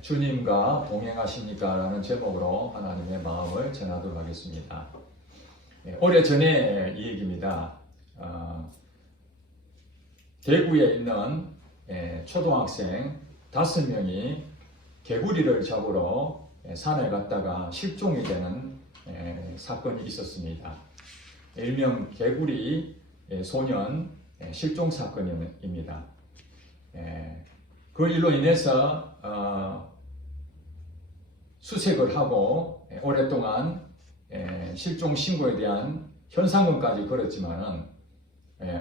주님과 동행하십니까? 라는 제목으로 하나님의 마음을 전하도록 하겠습니다. 오래전에 이 얘기입니다. 대구에 있는 초등학생 5명이 개구리를 잡으러 산에 갔다가 실종이 되는 사건이 있었습니다. 일명 개구리 소년 실종 사건입니다. 그 일로 인해서 수색을 하고 오랫동안 실종 신고에 대한 현상금까지 걸었지만은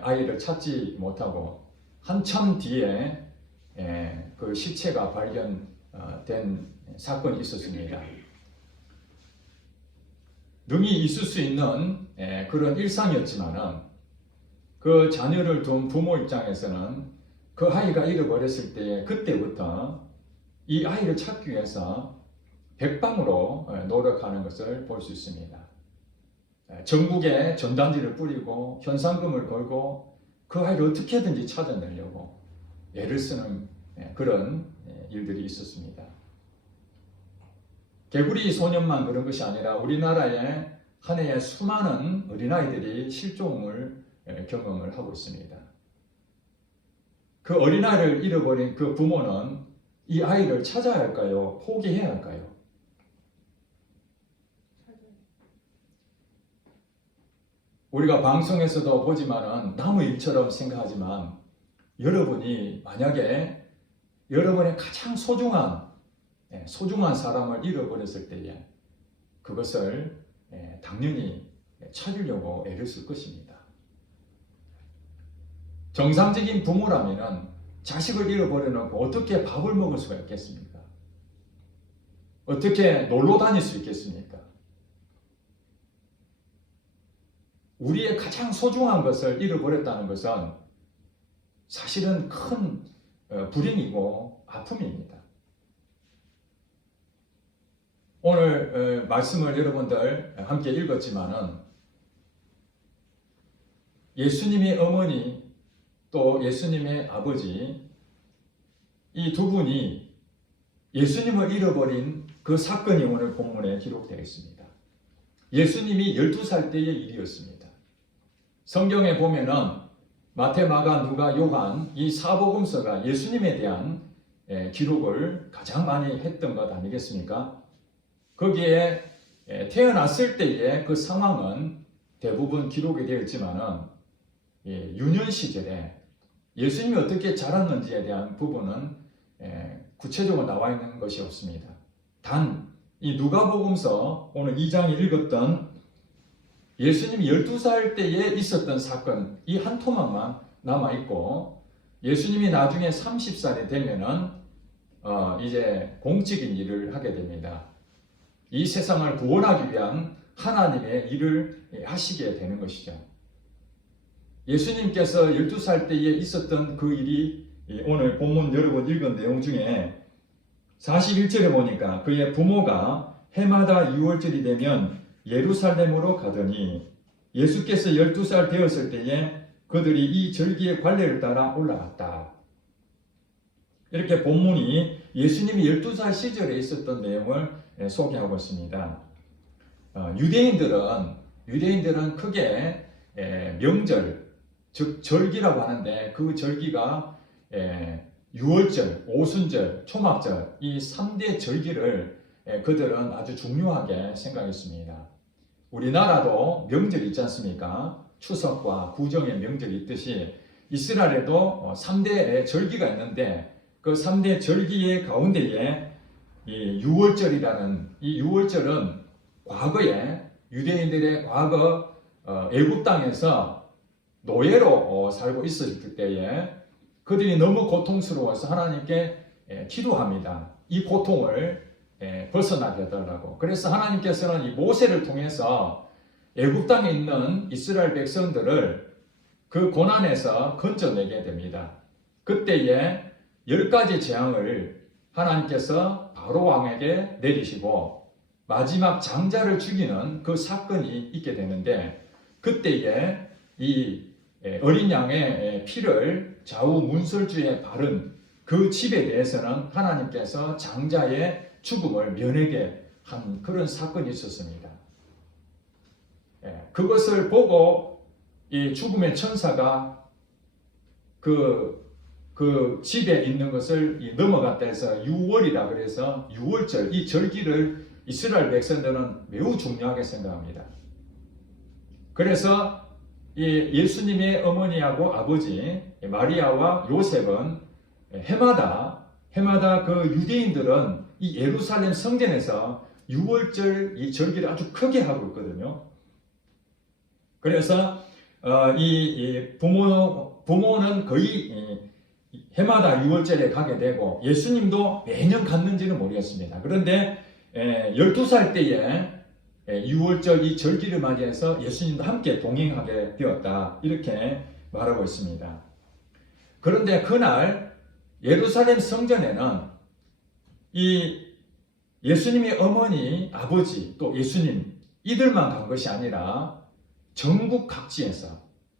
아이를 찾지 못하고 한참 뒤에 그 시체가 발견된 사건이 있었습니다. 능히 있을 수 있는 그런 일상이었지만은 그 자녀를 둔 부모 입장에서는 그 아이가 잃어버렸을 때 그때부터 이 아이를 찾기 위해서 백방으로 노력하는 것을 볼 수 있습니다. 전국에 전단지를 뿌리고 현상금을 걸고 그 아이를 어떻게든지 찾아내려고 애를 쓰는 그런 일들이 있었습니다. 개구리 소년만 그런 것이 아니라 우리나라에 한 해에 수많은 어린아이들이 실종을 경험을 하고 있습니다. 그 어린아이를 잃어버린 그 부모는 이 아이를 찾아야 할까요? 포기해야 할까요? 우리가 방송에서도 보지만은 남의 일처럼 생각하지만 여러분이 만약에 여러분의 가장 소중한 사람을 잃어버렸을 때에 그것을 당연히 찾으려고 애를 쓸 것입니다. 정상적인 부모라면 자식을 잃어버려놓고 어떻게 밥을 먹을 수가 있겠습니까? 어떻게 놀러 다닐 수 있겠습니까? 우리의 가장 소중한 것을 잃어버렸다는 것은 사실은 큰 불행이고 아픔입니다. 오늘 말씀을 여러분들 함께 읽었지만은 예수님의 어머니 또 예수님의 아버지 이 두 분이 예수님을 잃어버린 그 사건이 오늘 본문에 기록되어 있습니다. 예수님이 12살 때의 일이었습니다. 성경에 보면은 마태, 마가, 누가, 요한 이 사복음서가 예수님에 대한 기록을 가장 많이 했던 것 아니겠습니까? 거기에 태어났을 때의 그 상황은 대부분 기록이 되어 있지만은 유년 시절에 예수님이 어떻게 자랐는지에 대한 부분은 구체적으로 나와 있는 것이 없습니다. 단 이 누가복음서 오늘 2장에 읽었던 예수님이 12살 때에 있었던 사건 이 한 토막만 남아있고 예수님이 나중에 30살이 되면은 이제 공적인 일을 하게 됩니다. 이 세상을 구원하기 위한 하나님의 일을 하시게 되는 것이죠. 예수님께서 12살 때에 있었던 그 일이 오늘 본문 여러분 읽은 내용 중에 41절에 보니까 그의 부모가 해마다 6월절이 되면 예루살렘으로 가더니 예수께서 12살 되었을 때에 그들이 이 절기의 관례를 따라 올라갔다. 이렇게 본문이 예수님이 12살 시절에 있었던 내용을 소개하고 있습니다. 유대인들은 크게 명절, 즉 절기라고 하는데 그 절기가 6월절, 오순절, 초막절 이 3대 절기를 그들은 아주 중요하게 생각했습니다. 우리나라도 명절이 있지 않습니까? 추석과 구정의 명절이 있듯이 이스라엘에도 3대 절기가 있는데 그 3대 절기의 가운데에 이 6월절이라는 이 6월절은 과거에 유대인들의 과거 애굽 땅에서 노예로 살고 있었을 때에 그들이 너무 고통스러워서 하나님께 기도합니다. 이 고통을 벗어나게 해달라고. 그래서 하나님께서는 이 모세를 통해서 애굽 땅에 있는 이스라엘 백성들을 그 고난에서 건져내게 됩니다. 그때에 10가지 재앙을 하나님께서 바로 왕에게 내리시고 마지막 장자를 죽이는 그 사건이 있게 되는데 그때에 이 어린 양의 피를 좌우 문설주에 바른 그 집에 대해서는 하나님께서 장자의 죽음을 면하게 한 그런 사건이 있었습니다. 그것을 보고 이 죽음의 천사가 그 집에 있는 것을 넘어갔다 해서 유월이라 그래서 유월절, 이 절기를 이스라엘 백성들은 매우 중요하게 생각합니다. 그래서 이 예수님의 어머니하고 아버지 마리아와 요셉은 해마다 그 유대인들은 이 예루살렘 성전에서 유월절 이 절기를 아주 크게 하고 있거든요. 그래서 이 부모는 거의 해마다 6월절에 가게 되고 예수님도 매년 갔는지는 모르겠습니다. 그런데 12살 때에 6월절 이 절기를 맞이해서 예수님도 함께 동행하게 되었다. 이렇게 말하고 있습니다. 그런데 그날 예루살렘 성전에는 이 예수님의 어머니, 아버지, 또 예수님 이들만 간 것이 아니라 전국 각지에서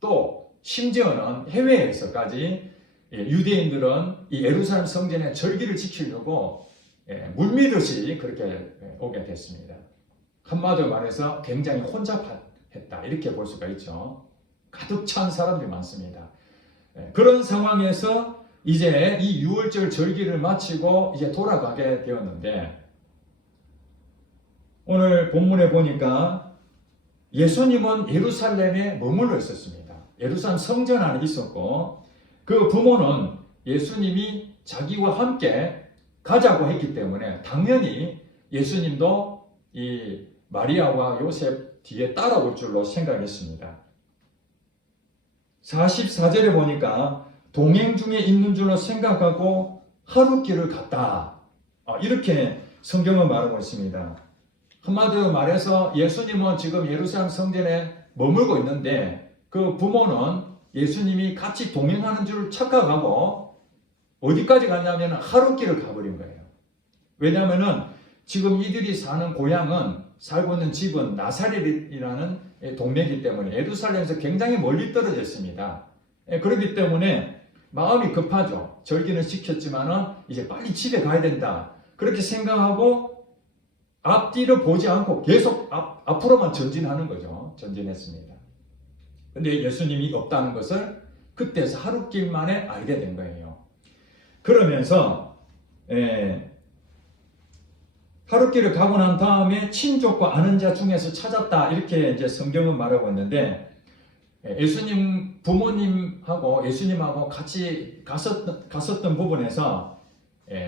또 심지어는 해외에서까지 유대인들은 이 예루살렘 성전의 절기를 지키려고 물밀듯이 그렇게 오게 됐습니다. 한마디로 말해서 굉장히 혼잡했다 이렇게 볼 수가 있죠. 가득 찬 사람들이 많습니다. 그런 상황에서 이제 이 6월절 절기를 마치고 이제 돌아가게 되었는데 오늘 본문에 보니까 예수님은 예루살렘에 머물러 있었습니다. 예루살렘 성전 안에 있었고 그 부모는 예수님이 자기와 함께 가자고 했기 때문에 당연히 예수님도 이 마리아와 요셉 뒤에 따라올 줄로 생각했습니다. 44절에 보니까 동행 중에 있는 줄로 생각하고 하룻길을 갔다. 이렇게 성경은 말하고 있습니다. 한마디로 말해서 예수님은 지금 예루살렘 성전에 머물고 있는데 그 부모는 예수님이 같이 동행하는 줄 착각하고 어디까지 갔냐면 하룻길을 가버린 거예요. 왜냐하면 지금 이들이 사는 고향은 살고 있는 집은 나사렛이라는 동네이기 때문에 예루살렘에서 굉장히 멀리 떨어져 있습니다. 그렇기 때문에 마음이 급하죠. 절기는 지켰지만은 이제 빨리 집에 가야 된다. 그렇게 생각하고 앞뒤를 보지 않고 계속 앞으로만 전진하는 거죠. 전진했습니다. 근데 예수님이 없다는 것을 그때서 하룻길 만에 알게 된 거예요. 그러면서 하룻길을 가고 난 다음에 친족과 아는 자 중에서 찾았다 이렇게 이제 성경은 말하고 있는데 예수님 부모님하고 예수님하고 같이 갔었던 부분에서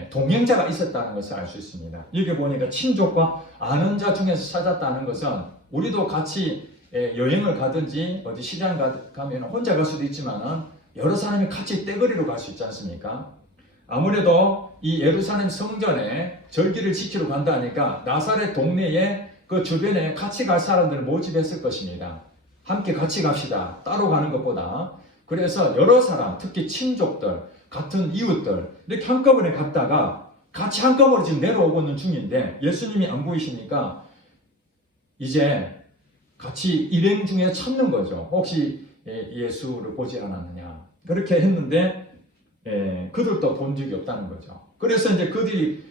동행자가 있었다는 것을 알 수 있습니다. 여기 보니까 친족과 아는 자 중에서 찾았다는 것은 우리도 같이 여행을 가든지 어디 시장 가면 혼자 갈 수도 있지만 여러 사람이 같이 떼거리로 갈 수 있지 않습니까? 아무래도 이 예루살렘 성전에 절기를 지키러 간다니까 나사렛 동네에 그 주변에 같이 갈 사람들을 모집했을 것입니다. 함께 같이 갑시다. 따로 가는 것보다. 그래서 여러 사람, 특히 친족들, 같은 이웃들 이렇게 한꺼번에 갔다가 같이 한꺼번에 지금 내려오고 있는 중인데 예수님이 안 보이시니까 이제 같이 일행 중에 찾는 거죠. 혹시 예수를 보지 않았느냐. 그렇게 했는데 그들도 본 적이 없다는 거죠. 그래서 이제 그들이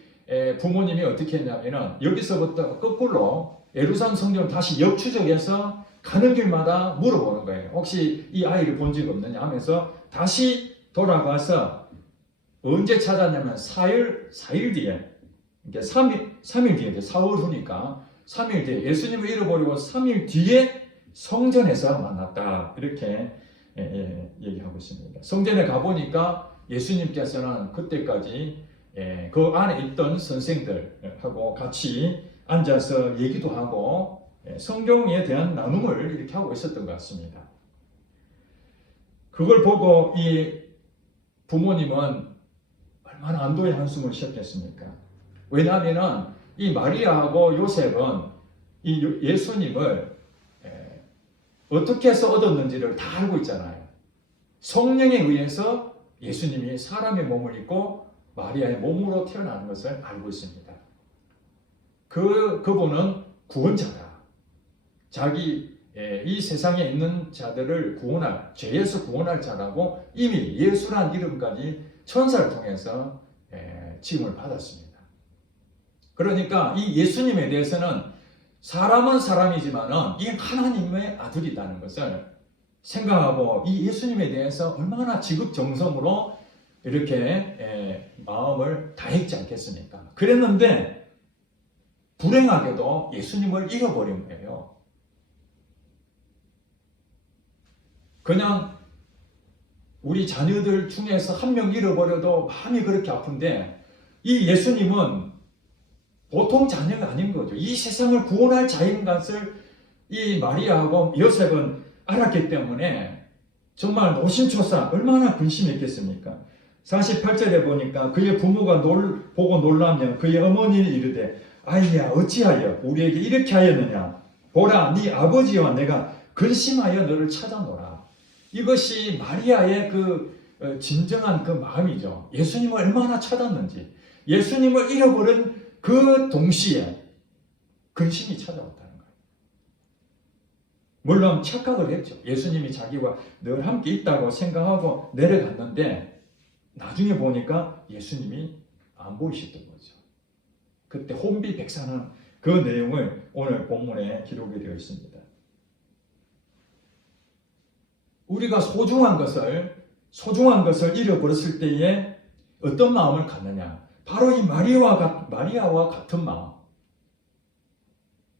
부모님이 어떻게 했냐면은 여기서부터 거꾸로 예루살렘 성전을 다시 역추적해서 가는 길마다 물어보는 거예요. 혹시 이 아이를 본 적이 없느냐 하면서 다시 돌아가서 언제 찾았냐면 4일 뒤에 그러니까 3일 뒤에 사흘 후니까 3일 뒤에 예수님을 잃어버리고 3일 뒤에 성전에서 만났다. 이렇게 얘기하고 있습니다. 성전에 가보니까 예수님께서는 그때까지 그 안에 있던 선생들하고 같이 앉아서 얘기도 하고 성경에 대한 나눔을 이렇게 하고 있었던 것 같습니다. 그걸 보고 이 부모님은 얼마나 안도의 한숨을 쉬었겠습니까? 왜냐하면 이 마리아하고 요셉은 이 예수님을 어떻게 해서 얻었는지를 다 알고 있잖아요. 성령에 의해서 예수님이 사람의 몸을 입고 마리아의 몸으로 태어나는 것을 알고 있습니다. 그분은 구원자다. 자기 이 세상에 있는 자들을 구원할, 죄에서 구원할 자라고 이미 예수란 이름까지 천사를 통해서 지음을 받았습니다. 그러니까 이 예수님에 대해서는 사람은 사람이지만은 이 하나님의 아들이라는 것을 생각하고 이 예수님에 대해서 얼마나 지극정성으로 이렇게 마음을 다했지 않겠습니까? 그랬는데 불행하게도 예수님을 잃어버린 거예요. 그냥 우리 자녀들 중에서 한 명 잃어버려도 마음이 그렇게 아픈데 이 예수님은 보통 자녀가 아닌 거죠. 이 세상을 구원할 자인 것을 이 마리아하고 요셉은 알았기 때문에 정말 노심초사 얼마나 근심했겠습니까? 48절에 보니까 그의 부모가 보고 놀라며 그의 어머니는 이르되 아이야 어찌하여 우리에게 이렇게 하였느냐 보라 네 아버지와 내가 근심하여 너를 찾아노라. 이것이 마리아의 그 진정한 그 마음이죠. 예수님을 얼마나 찾았는지, 예수님을 잃어버린 그 동시에 근심이 찾아왔다는 거예요. 물론 착각을 했죠. 예수님이 자기와 늘 함께 있다고 생각하고 내려갔는데 나중에 보니까 예수님이 안 보이셨던 거죠. 그때 혼비백산한 그 내용을 오늘 본문에 기록이 되어 있습니다. 우리가 소중한 것을 잃어버렸을 때에 어떤 마음을 갖느냐? 바로 이 마리아와 같은 마음.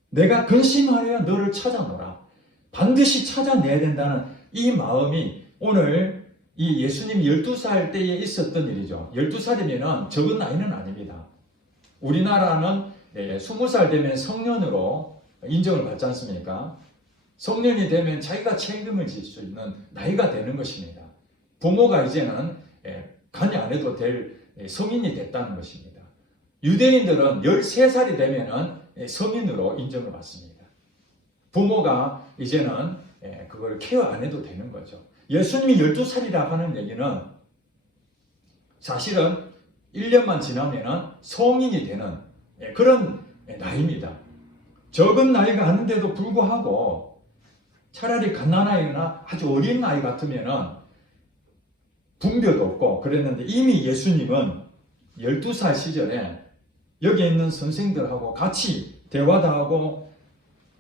내가 근심하여 너를 찾아노라. 반드시 찾아내야 된다는 이 마음이 오늘 이 예수님 12살 때에 있었던 일이죠. 12살이면 적은 나이는 아닙니다. 우리나라는 20살 되면 성년으로 인정을 받지 않습니까? 성년이 되면 자기가 책임을 질 수 있는 나이가 되는 것입니다. 부모가 이제는 관여 안 해도 될 성인이 됐다는 것입니다. 유대인들은 13살이 되면 성인으로 인정을 받습니다. 부모가 이제는 그걸 케어 안 해도 되는 거죠. 예수님이 12살이라 하는 얘기는 사실은 1년만 지나면 성인이 되는 그런 나이입니다. 적은 나이가 아닌데도 불구하고 차라리 갓난아이나 아주 어린 나이 같으면 분별도 없고 그랬는데 이미 예수님은 12살 시절에 여기 있는 선생들하고 같이 대화도 하고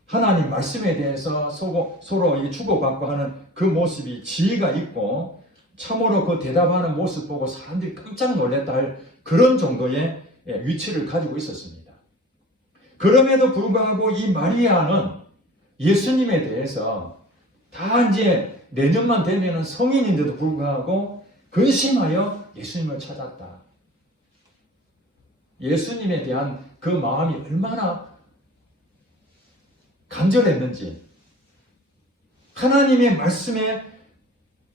하나님 말씀에 대해서 서로 주고받고 하는 그 모습이 지혜가 있고 참으로 그 대답하는 모습 보고 사람들이 깜짝 놀랐다 할 그런 정도의 위치를 가지고 있었습니다. 그럼에도 불구하고 이 마리아는 예수님에 대해서 다 이제 내년만 되면 성인인데도 불구하고 근심하여 예수님을 찾았다. 예수님에 대한 그 마음이 얼마나 간절했는지, 하나님의 말씀에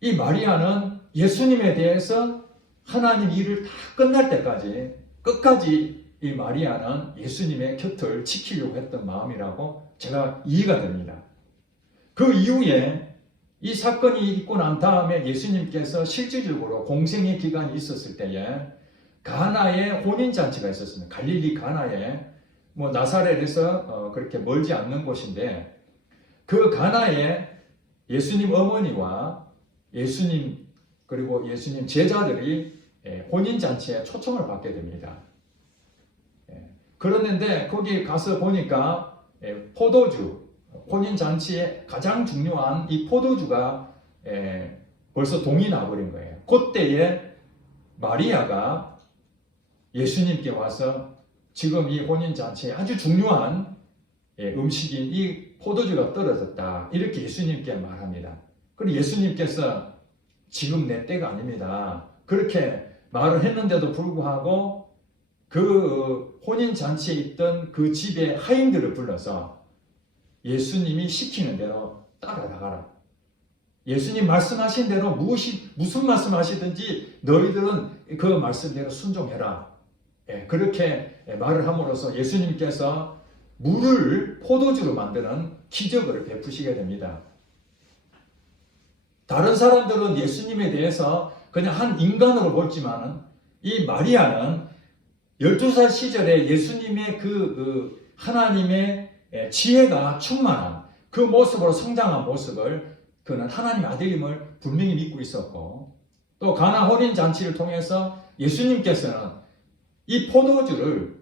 이 마리아는 예수님에 대해서 하나님 일을 다 끝날 때까지 끝까지 이 마리아는 예수님의 곁을 지키려고 했던 마음이라고 제가 이해가 됩니다. 그 이후에 이 사건이 있고 난 다음에 예수님께서 실질적으로 공생의 기간이 있었을 때에 가나에 혼인잔치가 있었습니다. 갈릴리 가나에 나사렛에서 그렇게 멀지 않는 곳인데 그 가나에 예수님 어머니와 예수님 그리고 예수님 제자들이 혼인잔치에 초청을 받게 됩니다. 그러는데 거기 가서 보니까 포도주, 혼인잔치에 가장 중요한 이 포도주가 벌써 동이 나버린 거예요. 그때에 마리아가 예수님께 와서 지금 이 혼인잔치에 아주 중요한 음식인 이 포도주가 떨어졌다. 이렇게 예수님께 말합니다. 그리고 예수님께서 지금 내 때가 아닙니다. 그렇게 말을 했는데도 불구하고 그 혼인잔치에 있던 그 집의 하인들을 불러서 예수님이 시키는 대로 따라나가라. 예수님 말씀하신 대로 무슨 말씀하시든지 너희들은 그 말씀대로 순종해라. 그렇게 말을 함으로써 예수님께서 물을 포도주로 만드는 기적을 베푸시게 됩니다. 다른 사람들은 예수님에 대해서 그냥 한 인간으로 보지만은 이 마리아는 12살 시절에 예수님의 그 하나님의 지혜가 충만한 그 모습으로 성장한 모습을 그는 하나님 아들임을 분명히 믿고 있었고, 또 가나 혼인 잔치를 통해서 예수님께서는 이 포도주를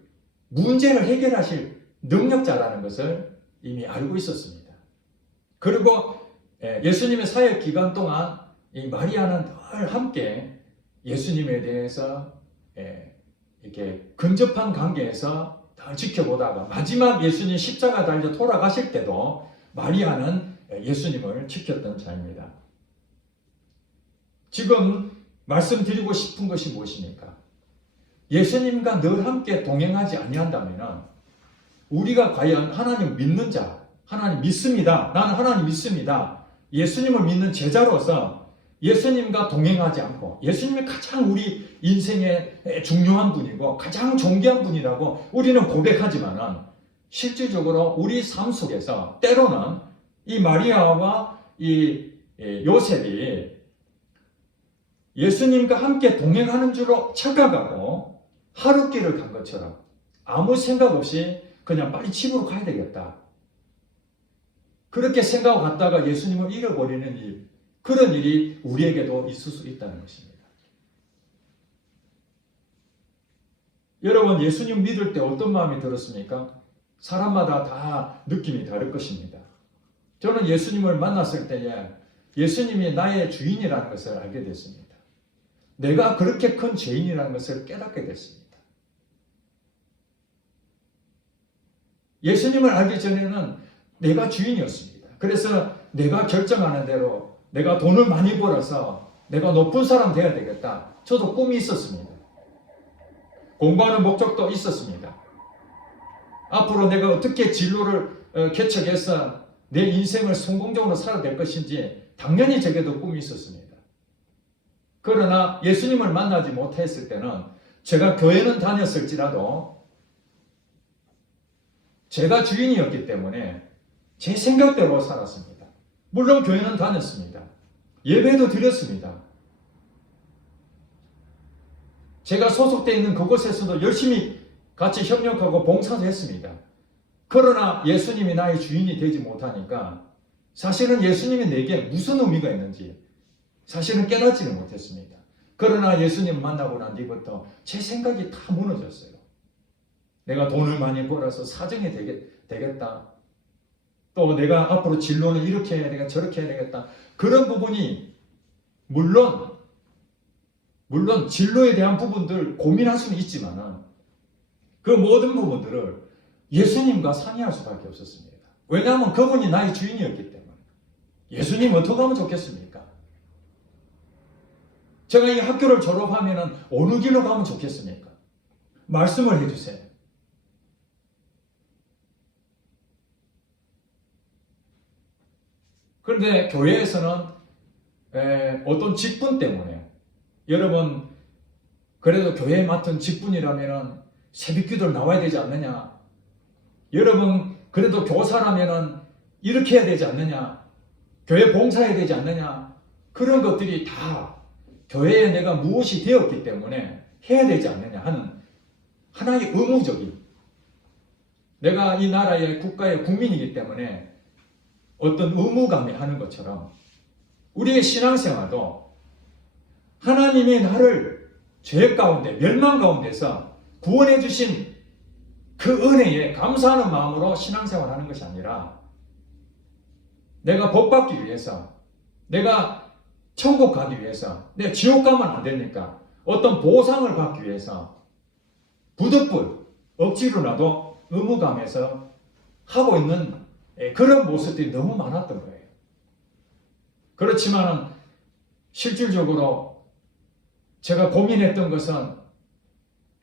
문제를 해결하실 능력자라는 것을 이미 알고 있었습니다. 그리고 예수님의 사역 기간 동안 이 마리아는 늘 함께 예수님에 대해서 이렇게 근접한 관계에서 늘 지켜보다가 마지막 예수님 십자가 달려 돌아가실 때도 마리아는 예수님을 지켰던 자입니다. 지금 말씀드리고 싶은 것이 무엇입니까? 예수님과 늘 함께 동행하지 아니한다면 우리가 과연 하나님 믿는 자, 하나님 믿습니다. 나는 하나님 믿습니다. 예수님을 믿는 제자로서 예수님과 동행하지 않고 예수님이 가장 우리 인생에 중요한 분이고 가장 존귀한 분이라고 우리는 고백하지만 실질적으로 우리 삶 속에서 때로는 이 마리아와 이 요셉이 예수님과 함께 동행하는 줄로 착각하고 하룻길을 간 것처럼 아무 생각 없이 그냥 빨리 집으로 가야 되겠다. 그렇게 생각하고 갔다가 예수님을 잃어버리는 일, 그런 일이 우리에게도 있을 수 있다는 것입니다. 여러분, 예수님 믿을 때 어떤 마음이 들었습니까? 사람마다 다 느낌이 다를 것입니다. 저는 예수님을 만났을 때에 예수님이 나의 주인이라는 것을 알게 됐습니다. 내가 그렇게 큰 죄인이라는 것을 깨닫게 됐습니다. 예수님을 알기 전에는 내가 주인이었습니다. 그래서 내가 결정하는 대로 내가 돈을 많이 벌어서 내가 높은 사람 되어야 되겠다. 저도 꿈이 있었습니다. 공부하는 목적도 있었습니다. 앞으로 내가 어떻게 진로를 개척해서 내 인생을 성공적으로 살아야 될 것인지 당연히 제게도 꿈이 있었습니다. 그러나 예수님을 만나지 못했을 때는 제가 교회는 다녔을지라도 제가 주인이었기 때문에 제 생각대로 살았습니다. 물론 교회는 다녔습니다. 예배도 드렸습니다. 제가 소속되어 있는 그곳에서도 열심히 같이 협력하고 봉사도 했습니다. 그러나 예수님이 나의 주인이 되지 못하니까 사실은 예수님이 내게 무슨 의미가 있는지 사실은 깨닫지는 못했습니다. 그러나 예수님 만나고 난 뒤부터 제 생각이 다 무너졌어요. 내가 돈을 많이 벌어서 사정이 되겠다. 또 내가 앞으로 진로는 이렇게 해야 되겠다, 저렇게 해야 되겠다. 그런 부분이 물론 진로에 대한 부분들 고민할 수는 있지만 그 모든 부분들을 예수님과 상의할 수밖에 없었습니다. 왜냐하면 그분이 나의 주인이었기 때문에. 예수님 어떻게 하면 좋겠습니까? 제가 이 학교를 졸업하면 어느 길로 가면 좋겠습니까? 말씀을 해주세요. 그런데 교회에서는 어떤 직분 때문에 여러분 그래도 교회에 맡은 직분이라면 새벽기도를 나와야 되지 않느냐? 여러분 그래도 교사라면 이렇게 해야 되지 않느냐? 교회 봉사해야 되지 않느냐? 그런 것들이 다 교회에 내가 무엇이 되었기 때문에 해야 되지 않느냐 하는 하나의 의무적인 내가 이 나라의 국가의 국민이기 때문에 어떤 의무감이 하는 것처럼 우리의 신앙생활도 하나님이 나를 죄 가운데 멸망 가운데서 구원해 주신 그 은혜에 감사하는 마음으로 신앙생활하는 것이 아니라 내가 복 받기 위해서 내가 천국 가기 위해서 내가 지옥 가면 안 되니까 어떤 보상을 받기 위해서 부득불 억지로라도 의무감에서 하고 있는 그런 모습들이 너무 많았던 거예요. 그렇지만 실질적으로 제가 고민했던 것은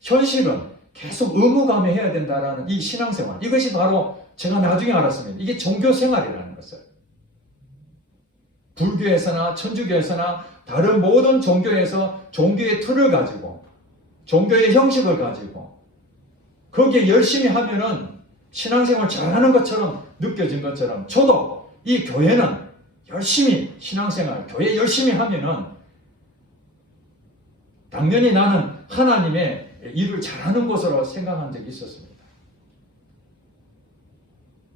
현실은 계속 의무감에 해야 된다는 이 신앙생활, 이것이 바로 제가 나중에 알았습니다. 이게 종교생활이라는 것을. 불교에서나 천주교에서나 다른 모든 종교에서 종교의 틀을 가지고 종교의 형식을 가지고 거기에 열심히 하면은 신앙생활 잘하는 것처럼 느껴진 것처럼 저도 이 교회는 열심히 신앙생활, 교회 열심히 하면은 당연히 나는 하나님의 일을 잘하는 곳으로 생각한 적이 있었습니다.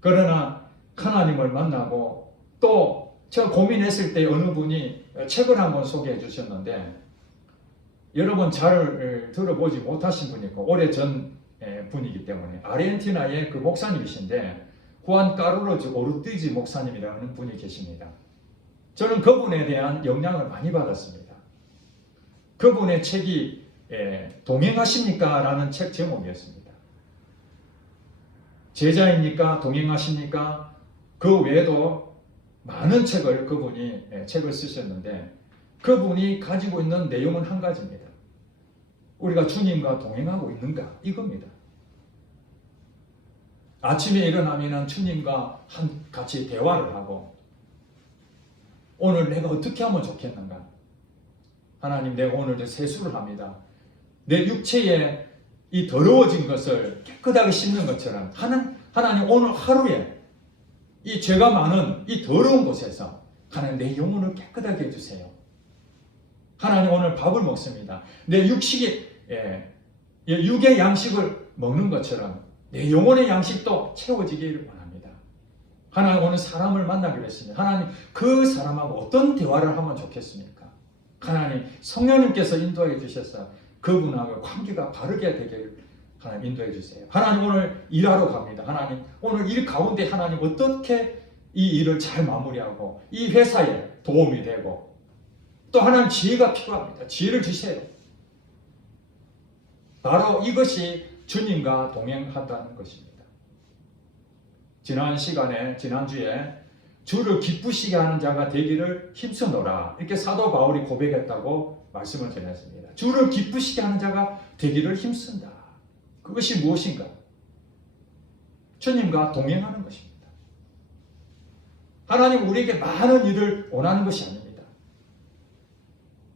그러나 하나님을 만나고 또 제가 고민했을 때 어느 분이 책을 한번 소개해 주셨는데 여러분 잘 들어보지 못하신 분이고 오래전 분이기 때문에 아르헨티나의 그 목사님이신데 후안 까르로즈 오르티지 목사님이라는 분이 계십니다. 저는 그분에 대한 영향을 많이 받았습니다. 그분의 책이 동행하십니까? 라는 책 제목이었습니다. 제자입니까? 동행하십니까? 그 외에도 많은 책을 그분이 책을 쓰셨는데 그분이 가지고 있는 내용은 한 가지입니다. 우리가 주님과 동행하고 있는가? 이겁니다. 아침에 일어나면 주님과 같이 대화를 하고 오늘 내가 어떻게 하면 좋겠는가? 하나님, 내가 오늘 세수를 합니다. 내 육체에 이 더러워진 것을 깨끗하게 씻는 것처럼 하나님 오늘 하루에 이 죄가 많은 이 더러운 곳에서 하나님 내 영혼을 깨끗하게 해주세요. 하나님 오늘 밥을 먹습니다. 내 육의 양식을 먹는 것처럼 내 영혼의 양식도 채워지기를 원합니다. 하나님 오늘 사람을 만나기로 했습니다. 하나님 그 사람하고 어떤 대화를 하면 좋겠습니까? 하나님 성령님께서 인도해 주셔서 그분하고 관계가 바르게 되기를 하나님 인도해 주세요. 하나님 오늘 일하러 갑니다. 하나님 오늘 일 가운데 하나님 어떻게 이 일을 잘 마무리하고 이 회사에 도움이 되고 또 하나님 지혜가 필요합니다. 지혜를 주세요. 바로 이것이 주님과 동행한다는 것입니다. 지난주에 주를 기쁘시게 하는 자가 되기를 힘쓰노라 이렇게 사도 바울이 고백했다고 말씀을 전했습니다. 주를 기쁘시게 하는 자가 되기를 힘쓴다. 그것이 무엇인가? 주님과 동행하는 것입니다. 하나님 우리에게 많은 일을 원하는 것이 아닙니다.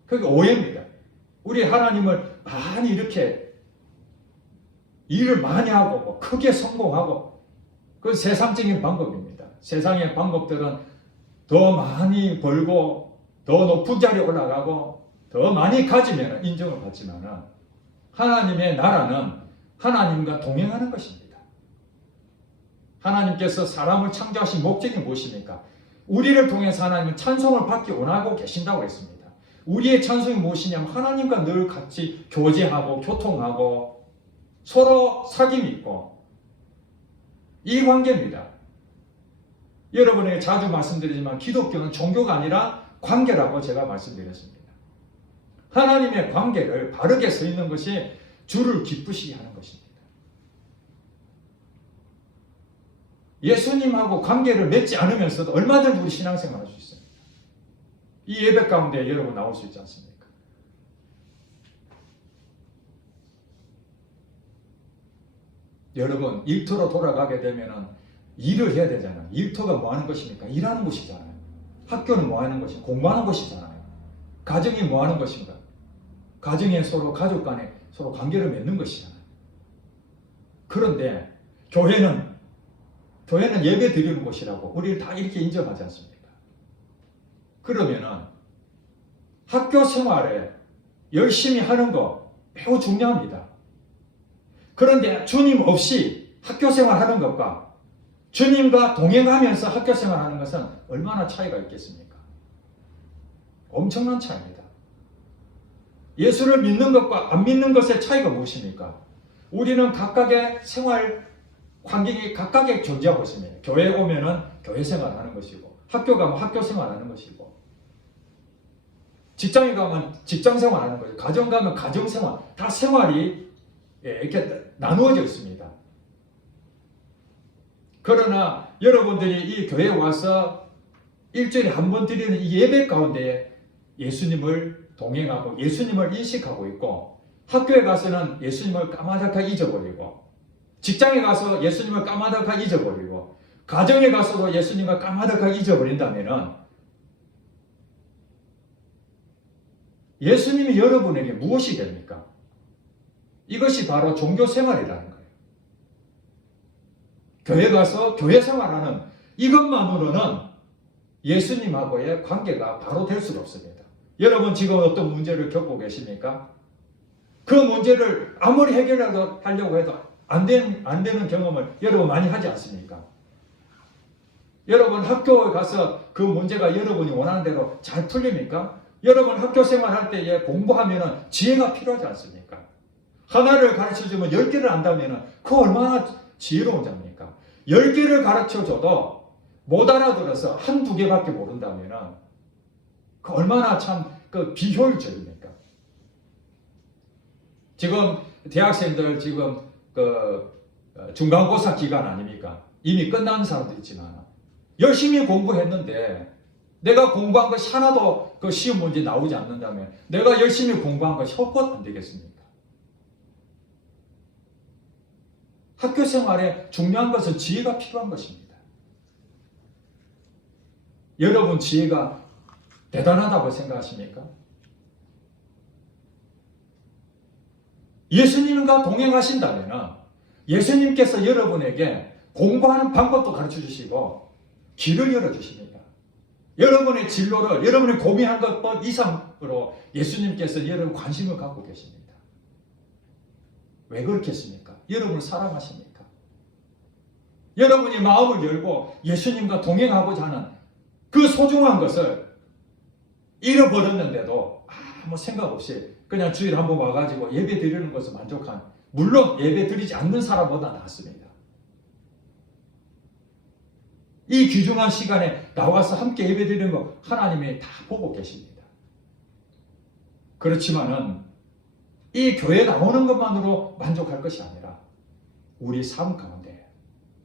그게 오해입니다. 우리 하나님을 많이 이렇게 일을 많이 하고 뭐 크게 성공하고 그 세상적인 방법입니다. 세상의 방법들은 더 많이 벌고 더 높은 자리에 올라가고 더 많이 가지면 인정을 받지만 하나님의 나라는 하나님과 동행하는 것입니다. 하나님께서 사람을 창조하신 목적이 무엇입니까? 우리를 통해서 하나님은 찬송을 받기 원하고 계신다고 했습니다. 우리의 찬송이 무엇이냐면 하나님과 늘 같이 교제하고 교통하고 서로 사귐이 있고 이 관계입니다. 여러분에게 자주 말씀드리지만 기독교는 종교가 아니라 관계라고 제가 말씀드렸습니다. 하나님의 관계를 바르게 서 있는 것이 주를 기쁘시게 하는 것입니다. 예수님하고 관계를 맺지 않으면서도 얼마든지 우리 신앙생활 할 수 있습니다. 이 예배 가운데 여러분 나올 수 있지 않습니까? 여러분 일터로 돌아가게 되면 일을 해야 되잖아요. 일터가 뭐 하는 것입니까? 일하는 곳이잖아요. 학교는 뭐 하는 것입니까? 공부하는 곳이잖아요. 가정이 뭐 하는 것인가? 가정에 서로 가족 간에 서로 관계를 맺는 것이잖아요. 그런데 교회는 예배 드리는 곳이라고 우리를 다 이렇게 인정하지 않습니까? 그러면은 학교 생활에 열심히 하는 거 매우 중요합니다. 그런데 주님 없이 학교 생활하는 것과 주님과 동행하면서 학교 생활하는 것은 얼마나 차이가 있겠습니까? 엄청난 차이입니다. 예수를 믿는 것과 안 믿는 것의 차이가 무엇입니까? 우리는 각각의 생활 환경이 각각의 존재하고 있습니다. 교회에 오면은 교회 생활하는 것이고 학교 가면 학교 생활하는 것이고 직장에 가면 직장 생활하는 것이고 가정 가면 가정 생활 다 생활이 이렇게 나누어져 있습니다. 그러나 여러분들이 이 교회에 와서 일주일에 한 번 드리는 이 예배 가운데 예수님을 동행하고 예수님을 인식하고 있고 학교에 가서는 예수님을 까마득하게 잊어버리고 직장에 가서 예수님을 까마득하게 잊어버리고 가정에 가서도 예수님을 까마득하게 잊어버린다면 예수님이 여러분에게 무엇이 됩니까? 이것이 바로 종교 생활이라는 거예요. 교회 가서 교회 생활하는 이것만으로는 예수님하고의 관계가 바로 될 수가 없습니다. 여러분 지금 어떤 문제를 겪고 계십니까? 그 문제를 아무리 해결하려고 해도 안 되는 경험을 여러분 많이 하지 않습니까? 여러분 학교에 가서 그 문제가 여러분이 원하는 대로 잘 풀립니까? 여러분 학교 생활할 때에 공부하면 지혜가 필요하지 않습니까? 하나를 가르쳐주면 10개를 안다면 그 얼마나 지혜로운 자입니까? 10개를 가르쳐줘도 못 알아들어서 한두 개밖에 모른다면 그 얼마나 참 그 비효율적입니까? 지금 대학생들 지금 그 중간고사 기간 아닙니까? 이미 끝난 사람도 있지만 열심히 공부했는데 내가 공부한 것이 하나도 그 시험 문제 나오지 않는다면 내가 열심히 공부한 것이 헛것 안 되겠습니까? 학교 생활에 중요한 것은 지혜가 필요한 것입니다. 여러분 지혜가 대단하다고 생각하십니까? 예수님과 동행하신다면 예수님께서 여러분에게 공부하는 방법도 가르쳐 주시고 길을 열어 주십니다. 여러분의 진로를 여러분이 고민한 것 이상으로 예수님께서 여러분 관심을 갖고 계십니다. 왜 그렇겠습니까? 여러분을 사랑하십니까? 여러분이 마음을 열고 예수님과 동행하고자 하는 그 소중한 것을 잃어버렸는데도 아무 생각 없이 그냥 주일에 한번 와가지고 예배 드리는 것을 만족한, 물론 예배 드리지 않는 사람보다 낫습니다. 이 귀중한 시간에 나와서 함께 예배 드리는 거 하나님이 다 보고 계십니다. 그렇지만은 이 교회 나오는 것만으로 만족할 것이 아니라 우리 삶 가운데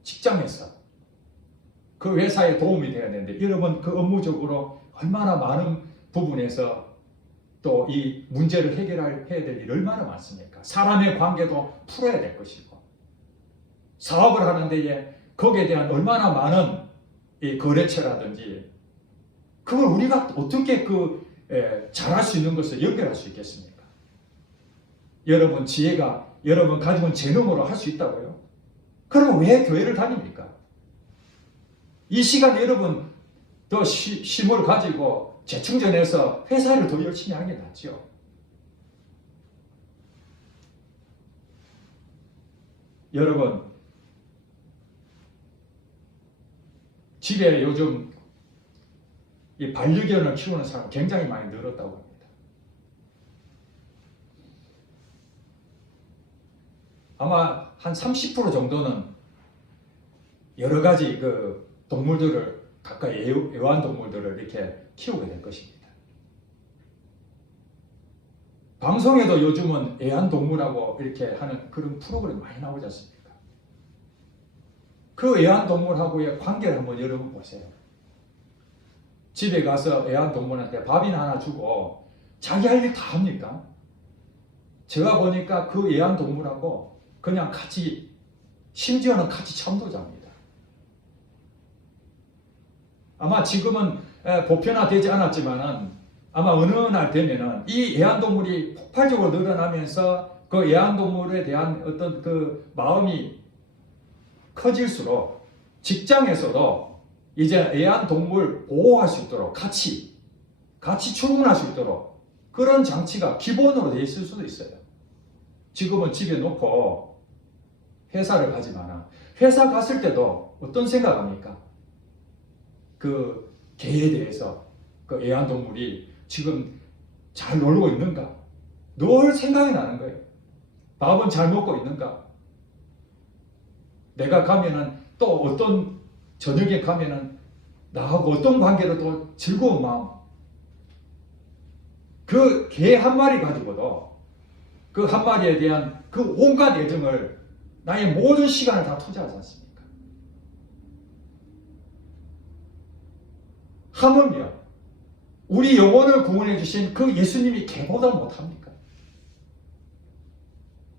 직장에서 그 회사에 도움이 되어야 되는데 여러분 그 업무적으로 얼마나 많은 부분에서 또 이 문제를 해야 될 일이 얼마나 많습니까? 사람의 관계도 풀어야 될 것이고 사업을 하는 데에 거기에 대한 얼마나 많은 이 거래처라든지 그걸 우리가 어떻게 잘할 수 있는 것을 연결할 수 있겠습니까? 여러분 지혜가 여러분 가지고 있는 재능으로 할 수 있다고요? 그러면 왜 교회를 다닙니까? 이 시간에 여러분 더 쉼을 가지고 재충전해서 회사를 더 열심히 하는 게 낫죠. 여러분 집에 요즘 이 반려견을 키우는 사람 굉장히 많이 늘었다고 합니다. 아마 한 30% 정도는 여러 가지 그 동물들을 각각 애완동물들을 이렇게 키우게 될 것입니다. 방송에도 요즘은 애완동물하고 이렇게 하는 그런 프로그램이 많이 나오지 않습니까? 그 애완동물하고의 관계를 한번 여러분 보세요. 집에 가서 애완동물한테 밥이나 하나 주고 자기 할 일 다 합니까? 제가 보니까 그 애완동물하고 그냥 같이 심지어는 같이 잠도 잡니다. 아마 지금은 보편화되지 않았지만은 아마 어느 날 되면은 이 애완동물이 폭발적으로 늘어나면서 그 애완동물에 대한 어떤 그 마음이 커질수록 직장에서도 이제 애완동물 보호할 수 있도록 같이 출근할 수 있도록 그런 장치가 기본으로 되어 있을 수도 있어요. 지금은 집에 놓고 회사를 가지만 회사 갔을 때도 어떤 생각합니까? 그 개에 대해서 그 애완동물이 지금 잘 놀고 있는가? 늘 생각이 나는 거예요. 밥은 잘 먹고 있는가? 내가 가면은 또 어떤 저녁에 가면은 나하고 어떤 관계로 또 즐거운 마음. 그 개 한 마리 가지고도 그 한 마리에 대한 그 온갖 애정을 나의 모든 시간을 다 투자하지 않습니까? 하물며 우리 영혼을 구원해 주신 그 예수님이 개보다 못합니까?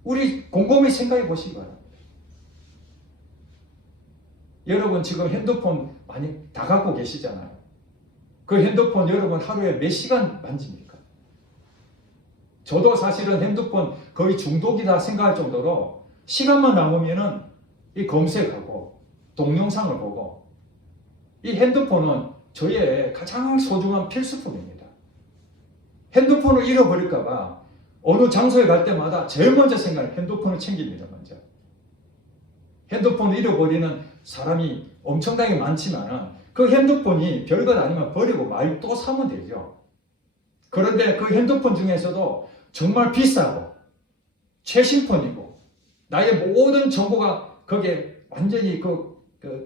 우리 곰곰이 생각해 보시기 바랍니다. 여러분 지금 핸드폰 많이 다 갖고 계시잖아요. 그 핸드폰 여러분 하루에 몇 시간 만집니까? 저도 사실은 핸드폰 거의 중독이다 생각할 정도로 시간만 남으면은 이 검색하고 동영상을 보고 이 핸드폰은 저의 가장 소중한 필수품입니다. 핸드폰을 잃어버릴까봐 어느 장소에 갈 때마다 제일 먼저 생각하는 핸드폰을 챙깁니다. 먼저. 핸드폰을 잃어버리는 사람이 엄청나게 많지만 그 핸드폰이 별것 아니면 버리고 말 또 사면 되죠. 그런데 그 핸드폰 중에서도 정말 비싸고 최신폰이고 나의 모든 정보가 거기에 완전히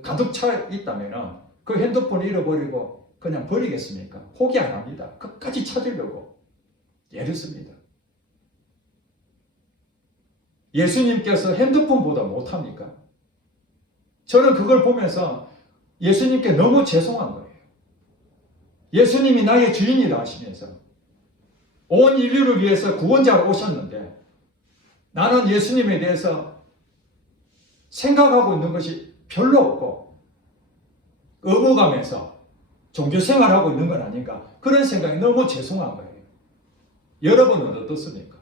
가득 차 있다면 그 핸드폰을 잃어버리고 그냥 버리겠습니까? 포기 안 합니다. 끝까지 찾으려고 애를 씁니다. 예수님께서 핸드폰보다 못합니까? 저는 그걸 보면서 예수님께 너무 죄송한 거예요. 예수님이 나의 주인이라 하시면서 온 인류를 위해서 구원자로 오셨는데 나는 예수님에 대해서 생각하고 있는 것이 별로 없고 의무감에서 종교생활하고 있는 건 아닌가, 그런 생각이 너무 죄송한 거예요. 여러분은 어떻습니까?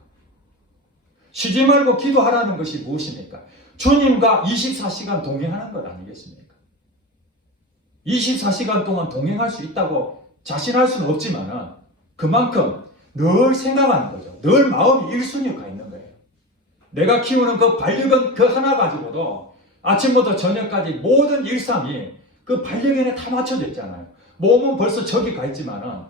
쉬지 말고 기도하라는 것이 무엇입니까? 주님과 24시간 동행하는 것 아니겠습니까? 24시간 동안 동행할 수 있다고 자신할 수는 없지만 그만큼 늘 생각하는 거죠. 늘 마음이 1순위가 있는 거예요. 내가 키우는 그 반려견 그 하나 가지고도 아침부터 저녁까지 모든 일상이 그 반려견에 다 맞춰져 있잖아요. 몸은 벌써 저기 가 있지만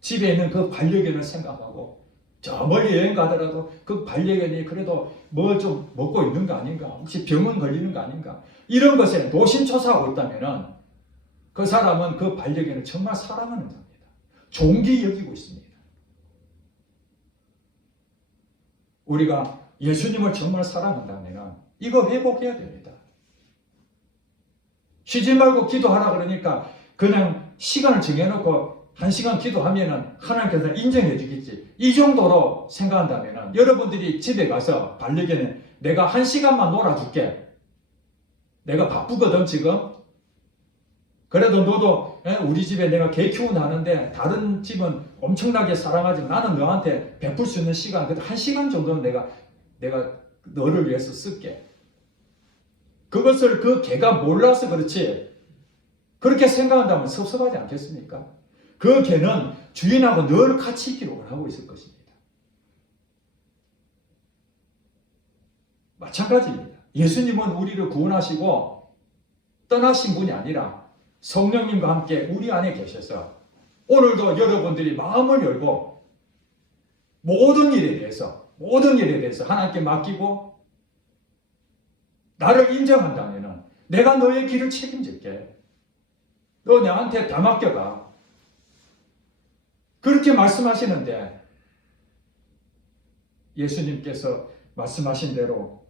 집에 있는 그 반려견을 생각하고 저 멀리 여행 가더라도 그 반려견이 그래도 뭘 좀 먹고 있는 거 아닌가, 혹시 병은 걸리는 거 아닌가, 이런 것에 노심초사하고 있다면 그 사람은 그 반려견을 정말 사랑하는 자입니다. 존귀 여기고 있습니다. 우리가 예수님을 정말 사랑한다면 이거 회복해야 됩니다. 쉬지 말고 기도하라 그러니까 그냥 시간을 정해놓고 1시간 기도하면 하나님께서 인정해 주겠지, 이 정도로 생각한다면 여러분들이 집에 가서 반려견에 내가 1시간만 놀아줄게, 내가 바쁘거든 지금, 그래도 너도 우리 집에 내가 개 키우는데 다른 집은 엄청나게 사랑하지만 나는 너한테 베풀 수 있는 시간, 그래도 1시간 정도는 내가 너를 위해서 쓸게. 그것을 그 개가 몰라서 그렇지 그렇게 생각한다면 섭섭하지 않겠습니까? 그 개는 주인하고 늘 같이 기록을 하고 있을 것입니다. 마찬가지입니다. 예수님은 우리를 구원하시고 떠나신 분이 아니라 성령님과 함께 우리 안에 계셔서 오늘도 여러분들이 마음을 열고 모든 일에 대해서 하나님께 맡기고 나를 인정한다면 내가 너의 길을 책임질게, 너 나한테 다 맡겨가, 그렇게 말씀하시는데 예수님께서 말씀하신 대로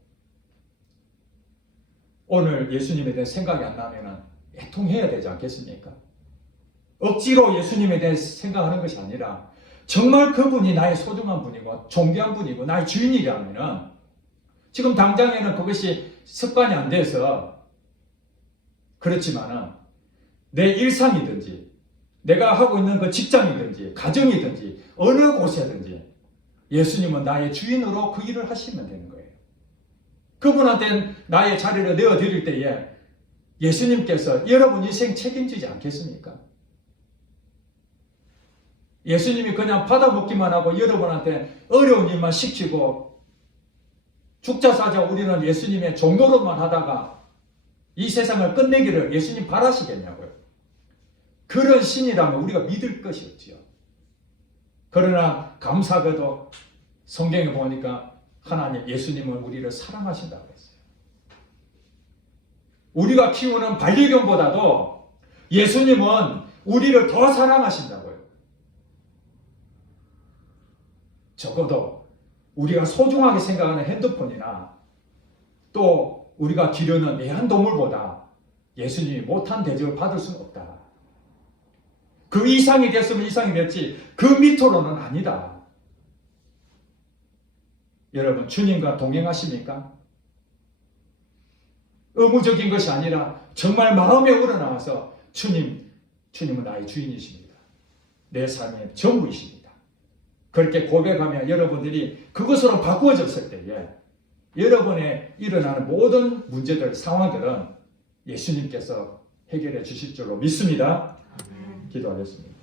오늘 예수님에 대해 생각이 안 나면 애통해야 되지 않겠습니까? 억지로 예수님에 대해 생각하는 것이 아니라 정말 그분이 나의 소중한 분이고 존귀한 분이고 나의 주인이라면 지금 당장에는 그것이 습관이 안 돼서 그렇지만은 내 일상이든지 내가 하고 있는 그 직장이든지 가정이든지 어느 곳에든지 예수님은 나의 주인으로 그 일을 하시면 되는 거예요. 그분한테 나의 자리를 내어드릴 때에 예수님께서 여러분 인생 책임지지 않겠습니까? 예수님이 그냥 받아먹기만 하고 여러분한테 어려운 일만 시키고 죽자 사자 우리는 예수님의 종노릇만 하다가 이 세상을 끝내기를 예수님 바라시겠냐고요. 그런 신이라면 우리가 믿을 것이 없지요. 그러나 감사하게도 성경에 보니까 하나님 예수님은 우리를 사랑하신다고 했어요. 우리가 키우는 반려견보다도 예수님은 우리를 더 사랑하신다고요. 적어도 우리가 소중하게 생각하는 핸드폰이나 또 우리가 기르는 애완동물보다 예수님이 못한 대접을 받을 수는 없다. 그 이상이 됐으면 이상이 됐지 그 밑으로는 아니다. 여러분 주님과 동행하십니까? 의무적인 것이 아니라 정말 마음에 우러나와서 주님은 나의 주인이십니다. 내 삶의 전부이십니다. 그렇게 고백하면 여러분들이 그것으로 바꾸어졌을 때에 여러분의 일어나는 모든 문제들, 상황들은 예수님께서 해결해 주실 줄로 믿습니다. 기도하겠습니다.